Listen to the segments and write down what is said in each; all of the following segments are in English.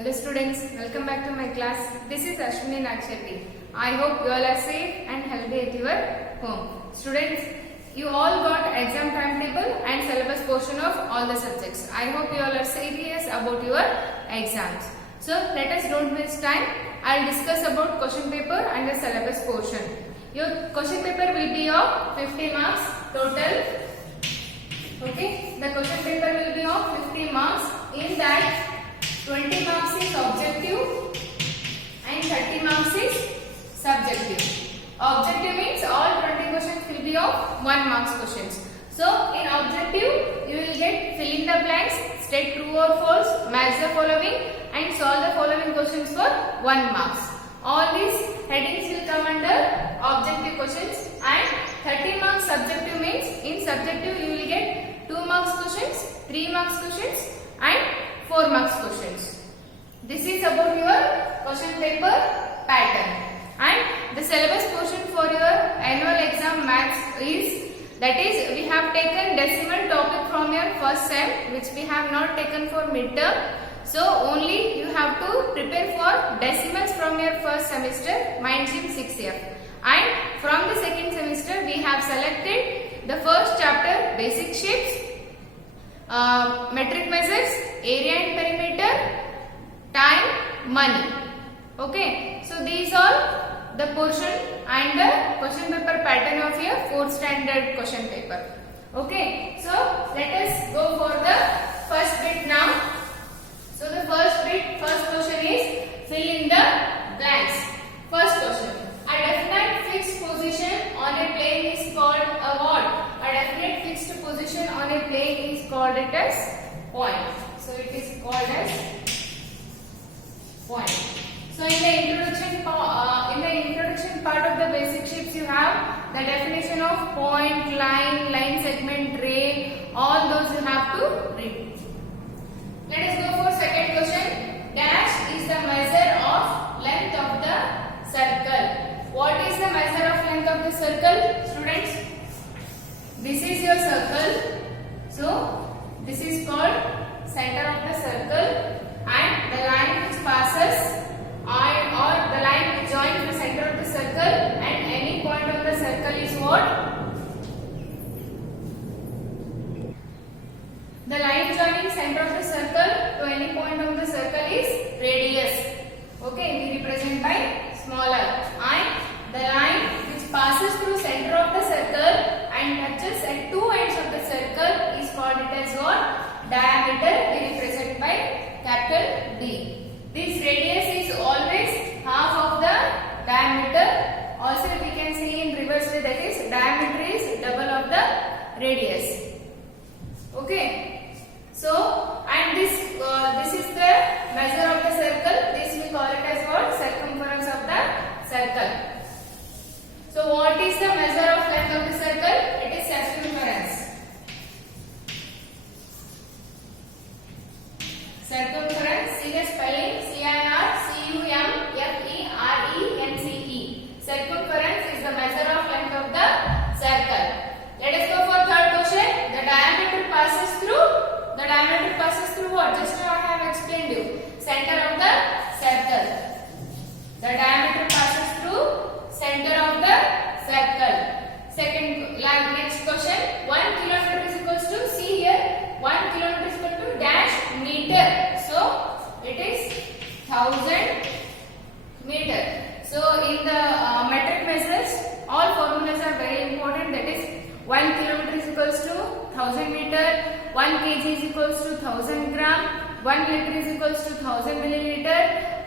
Hello students, welcome back to my class. This is Ashwini Nakshetti. I hope you all are safe and healthy at your home. Students, you all got exam timetable and syllabus portion of all the subjects. I hope you all are serious about your exams. So let us don't waste time. I will discuss about question paper and the syllabus portion. Your question paper will be of 50 marks total. Okay, the question paper will be of 50 marks. In that 20 marks is objective and 30 marks is subjective. Objective means all 20 questions will be of 1 marks questions. So in objective you will get fill in the blanks, state true or false, match the following and solve the following questions for 1 marks. All these headings will come under objective questions, and 30 marks subjective means in subjective you will get 2 marks questions, 3 marks questions and 4 marks questions. This is about your question paper pattern. And the syllabus portion for your annual exam maths is, that is, we have taken decimal topic from your first sem, which we have not taken for midterm. So only you have to prepare for decimals from your first semester, Mindgym 6F. And from the second semester we have selected the first chapter, basic shapes, metric measures, area and perimeter, time, money. Okay, so these are the portion and the question paper pattern of your 4th standard question paper. Okay, so let us go for the first bit now. So the first question is fill in the blanks. First question: a definite fixed position on a plane is called a what? A definite fixed position on a plane is called it as point. So it is called as point. So in the introduction part of the basic shapes, you have the definition of point, line segment, ray. All those you have to read. Let us go for second question. Dash is the measure of length of the circle. What is the measure of length of the circle, students? This is your circle. So this is called center of the circle, and the line which passes or the line which joins the center of the circle and any point on the circle is what? The line joining center of the circle to any point on the circle is radius. Okay, we represent by smaller. And the line which passes through center of the circle and touches at two ends of the circle is called it as what? Diameter. We represent by capital D. This radius is always half of the diameter. Also we can see in reverse way, that is diameter is double of the radius. Okay. So, and this is the measure of the circle. This we call it as what? Circumference of the circle. So, what is the measure of length of the circle? It is circumference. Circumference. See the spelling: CIRCUMFERENCE. Circumference is the measure of length of the circle. Let us go for third question. The diameter passes through. The diameter passes through what? Just now I have explained you. Center of the circle. The diameter passes through center of the circle. Next question. 1 kilometer is equals to, see here, 1 kilometer is equal to dash meter. So it is 1000 meter. So in the metric measures, all formulas are very important. That is 1 kilometer is equals to 1000 meter. 1 kg is equals to 1000 gram, 1 liter is equals to 1000 milliliter,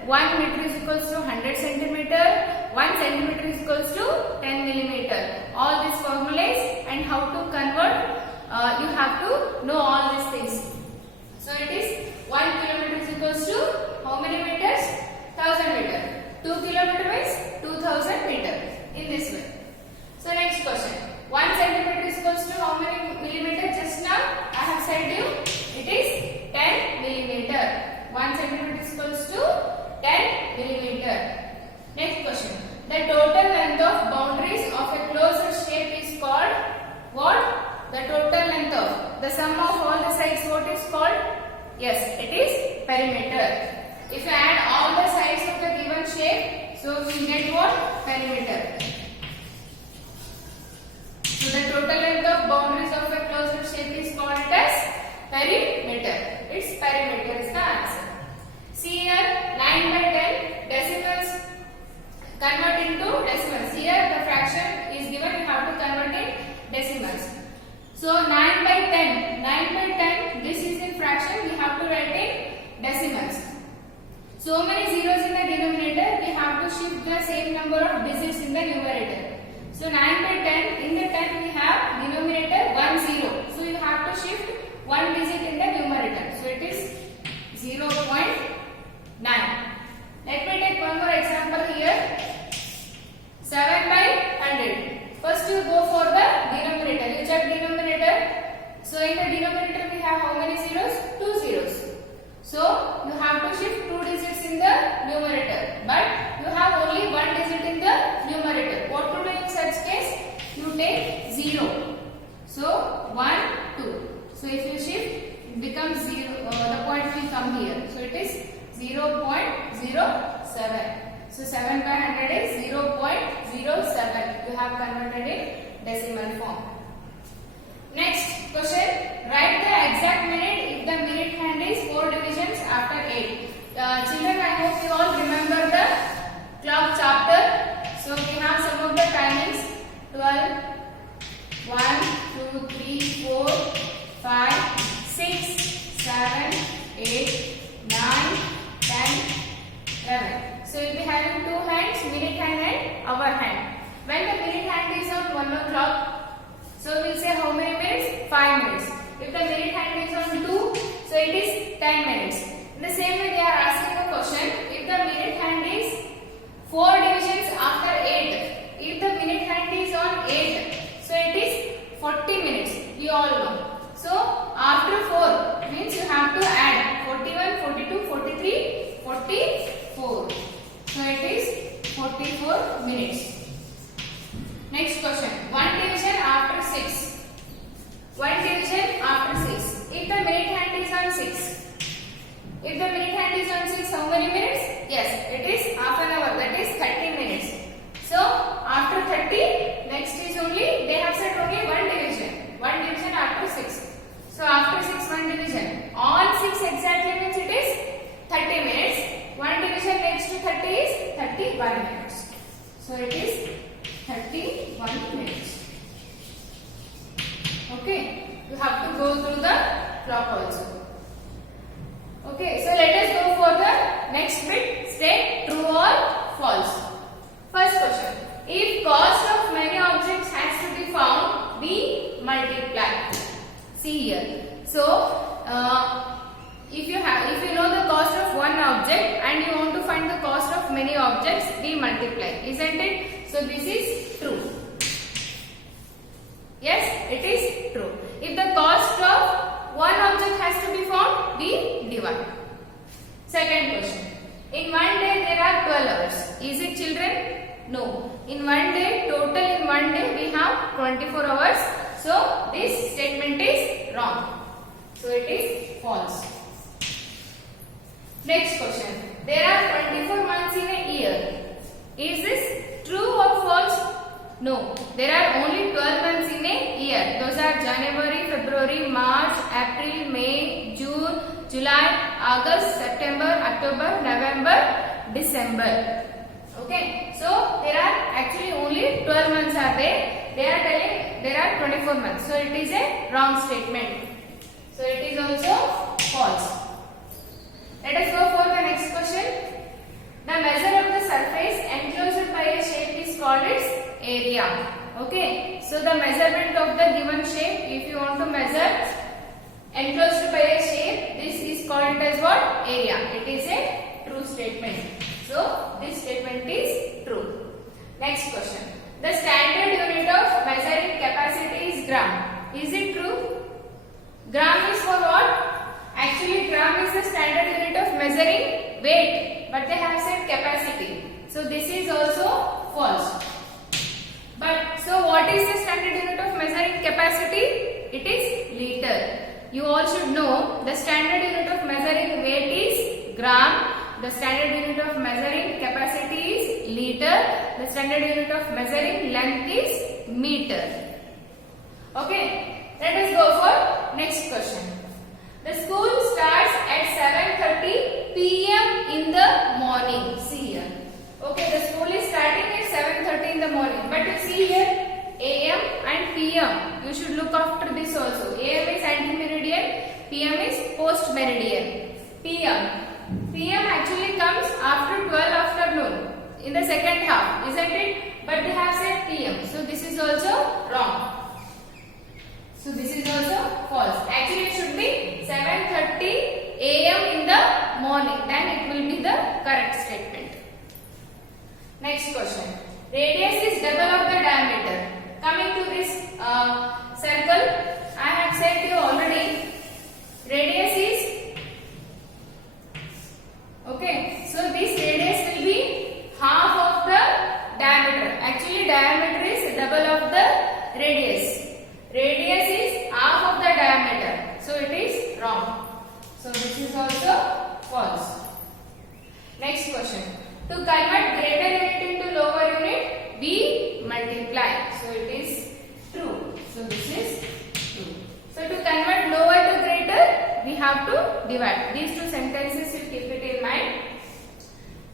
1 meter is equals to 100 centimeter, 1 centimeter is equals to 10 millimeter. All these formulas and how to convert, you have to know all these things. So it is 1 kilometer is equals to how many meters? 1000 meter. 2 kilometer means 2000 meter. In this way. So next question. 1 centimeter is equals to how many millimeter? Just now I have said you, it is 10 millimeter. 1 centimeter is equals to 10 millimeter. Next question. The total length of boundaries of a closed shape is called what? The total length of the sum of all the sides, what is called? Yes, it is perimeter. If you add all the sides of the given shape, so we get what? Perimeter. So the total length of boundaries of a closed shape is called as perimeter. Its perimeter is the answer. See here, 9 by 10 decimals convert into decimals. Here the fraction is given, you have to convert in decimals. So 9 by 10, 9 by 10, this is in fraction, we have to write in decimals. So many zeros in the denominator, we have to shift the same number of digits in the numerator. So 9 by 10, in the 10 we have denominator 1 0. So you have to shift 1 digit in the numerator. So it is 0.9. Let me take one more example here. 7 by 100. First you go for the denominator. You check denominator. So in the denominator we have how many zeros? 2 zeros. So you have to shift 2 digits in the numerator. But you have only 1 digit in the numerator. What to do in such case? You take 0. So 1, 2. So if you shift, it becomes 0. The point will come here. So it is 0.07. So 7 by 100 is 0.07. You have converted in decimal form. Next question. Write the exact minute if the minute hand is 4 divisions after 8. Children, I hope you all remember the clock chapter. So we have some of the timings. 12, 1, 2, 3, 4, 5, 6, 7, 8, 9, 10, 11. So we will be having 2 hands, minute hand and hour hand. When the minute hand is on 1 o'clock, so we will say how many minutes? 5 minutes. If the minute hand is on 2, so it is 10 minutes. In the same way, they are asking a question. If the minute hand is 4 divisions after 8, if the minute hand is on 8, so it is 40 minutes. We all know. So after 4 means you have to add 41, 42, 43, 44. So it is 44 minutes. Next question. 1 division after 6. 1 division after 6. If the minute hand is on 6. If the minute hand is on 6, how many minutes? Yes, it is half an hour. That is 30 minutes. So after 30, next is only, they have said only 1 division. 1 division after 6. So after 6, 1 division. On 6 exactly means it is 30 minutes. 1 division next to 30 is 31 minutes. So it is 31 minutes. Okay. You have to go through the clock also. Okay. So let us go for the next bit. State true or false. First question. If cost of many objects has to be found, we multiply. See here. So if you know the cost of one object and you want to find the cost of many objects, we multiply, isn't it? So this is true. Yes, it is true. If the cost of one object has to be found, we divide. Second question. In one day there are 12 hours. Is it, children? No. In one day, total in one day we have 24 hours. So this statement is wrong. So it is false. Next question. There are 24 months in a year. Is this true or false? No. There are only 12 months in a year. Those are January, February, March, April, May, June, July, August, September, October, November, December. Okay. So there are actually only 12 months are there. They are telling there are 24 months. So it is a wrong statement. So it is also false. Let us go for the next question. The measure of the surface enclosed by a shape is called its area. Okay. So the measurement of the given shape, if you want to measure enclosed by a shape, this is called as what? Area. It is a true statement. So this statement is true. Next question. The standard unit of measuring capacity is gram. Is it true? Gram is for what? Actually, gram is the standard unit of measuring weight, but they have said capacity. So this is also false. But so what is the standard unit of measuring capacity? It is liter. You all should know the standard unit of measuring weight is gram. The standard unit of measuring capacity is liter. The standard unit of measuring length is meter. Okay, let us go for next question. The school starts at 7:30 p.m. in the morning. See here. Okay, the school is starting at 7:30 in the morning. But you see here, AM and PM. You should look after this also. AM is anti-meridian, PM is post-meridian. PM actually comes after 12 afternoon in the second half, isn't it? But they have said PM. So this is also wrong. So this is also false. Actually it should be 7:30 AM in the morning. Then it will be the correct statement. Next question. Radius is double of the diameter. Coming to this circle, I have said to you already. Radius is okay. So this radius will be half of the diameter. Actually diameter is double of the radius. Radius is half of the diameter. So it is wrong. So this is also false. Next question. To convert greater unit into lower unit, we multiply. So it is true. So this is true. So to convert lower to greater, we have to divide. These two sentences you keep it in mind.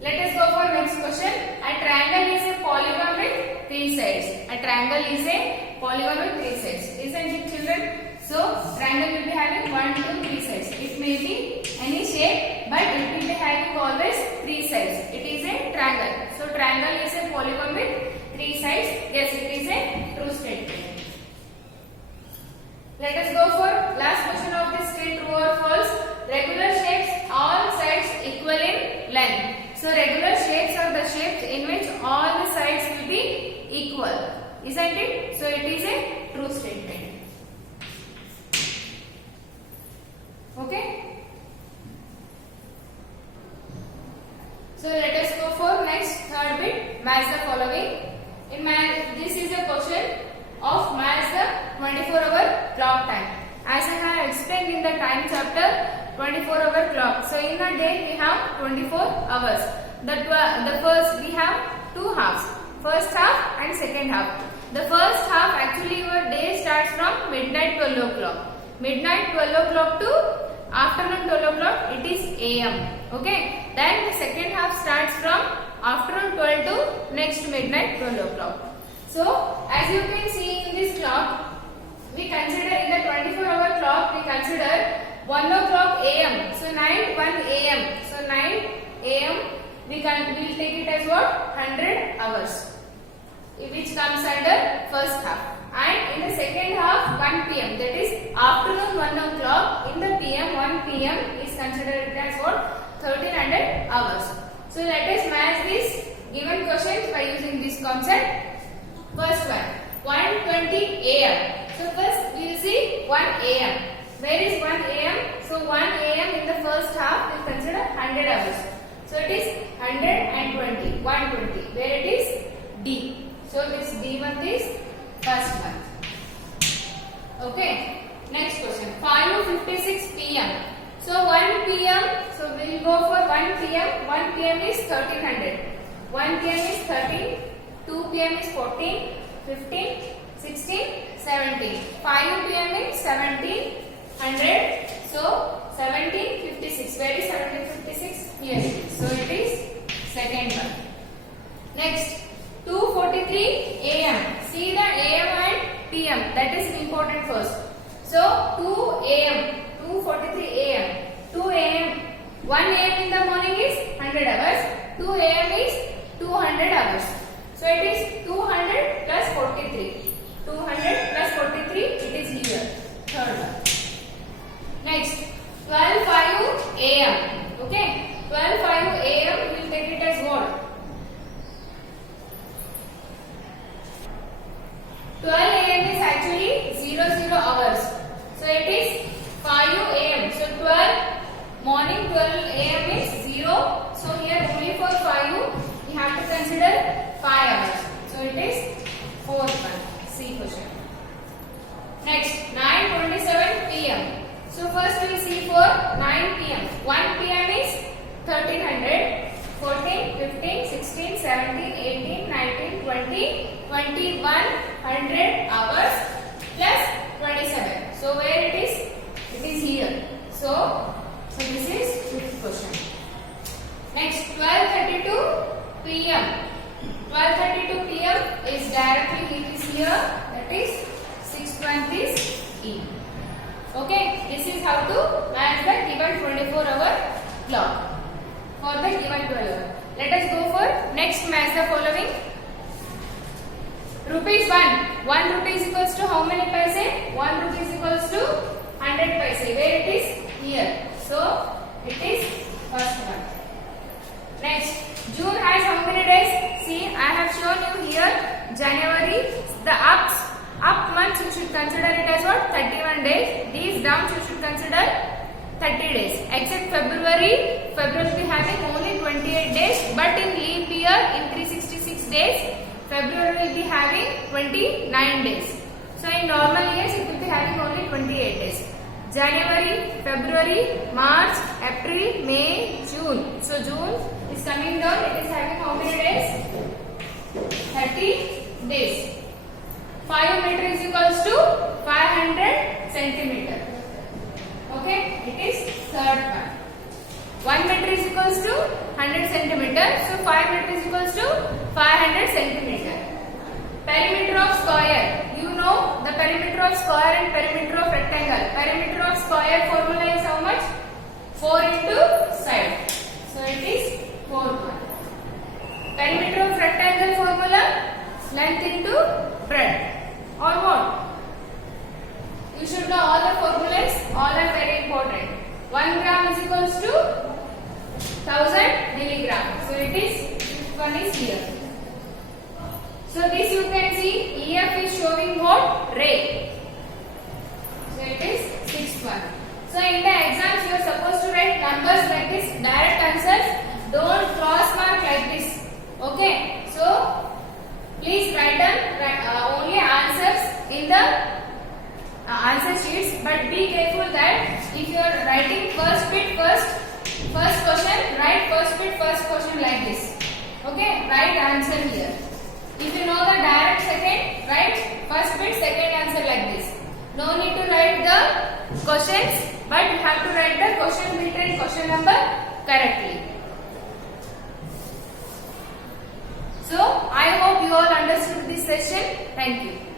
Let us go for next question. A triangle is a polygon with three sides. A triangle is a polygon with three sides. Isn't it, children? So triangle will be having 1, 2, 3 sides. It may be any shape, but it will be having always three sides. It is a triangle. So triangle is a polygon with three sides. Yes, it is a true statement. Let us go for last question of this, still true or false. Regular shapes, all sides equal in length. So regular shapes are the shapes in which all the sides will be equal, isn't it? So it is a true statement. Okay. So let us go for next third bit. Match the following. This is a question of match the 24-hour clock time. As I have explained in the time chapter, 24-hour clock. So in a day we have 24 hours. The first we have two halves. First half and second half. The first half actually your day starts from midnight 12 o'clock. Midnight 12 o'clock to afternoon 12 o'clock, it is AM. Okay. Then the second half starts from afternoon 12 to next midnight 12 o'clock. So as you can see in this clock, we consider in the 24-hour clock, we consider 1 o'clock AM. So 9, 1 AM. So 9 AM, we will take it as what? 100 hours. Which comes under first half. And in the second half, 1 PM. That is afternoon 1 o'clock. In the PM, 1 PM is considered as what? 1300 hours. So let us match these given questions by using this concept. First one, 1:20 AM. So first we will see 1 AM. Where is 1 AM? So 1 AM in the first half we consider 100 hours. So it is 120, 120. Where it is? D. So this D month is first month. Okay. Next question. 5:56 PM. So 1 PM. So we will go for 1 PM. 1 PM is 1300. 1 PM is 13. 2 PM is 14. 15. 16. 17. 5 PM is 1700. So 1756. Where is 1756? Here it is. So it is second one. Next, 2:43 AM. See the AM and PM. That is important first. So 2 AM. 2:43 AM. 2 AM. 1 AM in the morning is 100 hours. 2 AM is 200 hours. So it is 200 plus 43. 200 plus 43. It is here. Third one. Next, 12:05 AM. Okay. 12:05 AM. We will take it as what? 12 AM is actually 00 hours. So it is 5 AM. So 12 morning 12 AM is 0. So here only for 5 we have to consider 5 hours. So it is fourth one. C question. Next, 9:27 PM. So first we will see for 9 PM. 1 PM is 1300, 14, 15, 16, 17, 18, 19, 20, 2100 hours plus 27. So where it is? It is here. So this is fifth question. Next, 12:32 p.m. 12:32 p.m. is directly it is here. That is 6:20 E. Okay, this is how to match the given 24-hour clock for the given 12 hour. Let us go for next match the following. Rupees 1. 1 rupee is equals to how many paise? 1 rupee is equals to 100 paise. Where it is? Here. So it is first one. Next, June has how many days? See, I have shown you here January. The up months you should consider it as what? 31 days. These downs you should consider 30 days. Except February. February will be having only 28 days. But in leap year, in 366 days, February will be having 29 days. So in normal years, it will be having only 28 days. January, February, March, April, May, June. So June is coming down. It is having how many days? 30 days. 5 meter is equals to 500 centimeter. Okay, it is third one. 1 meter is equals to 100 centimeter. So 5 meter is equals to 500 centimeter. Perimeter of square. You know the perimeter of square and perimeter of rectangle. Perimeter of square formula is how much? 4 into side. So it is 4. Perimeter of rectangle formula, length into breadth. Or what? You should know all the formulas. All are very important. 1 gram is equals to 1000 milligram. So it is, fifth one is here. So this you can see, EF is showing what? Ray. So it is sixth one. So in the exams you are supposed to write numbers like this, direct answers. Don't cross mark like this. Okay. So please write down only answers in the answer sheets. But be careful that if you are writing first bit first question, write first bit first question like this. Okay. Write answer here. If you know the direct second, write first bit second answer like this. No need to write the questions, but you have to write the question bit and question number correctly. So I hope you all understood this session. Thank you.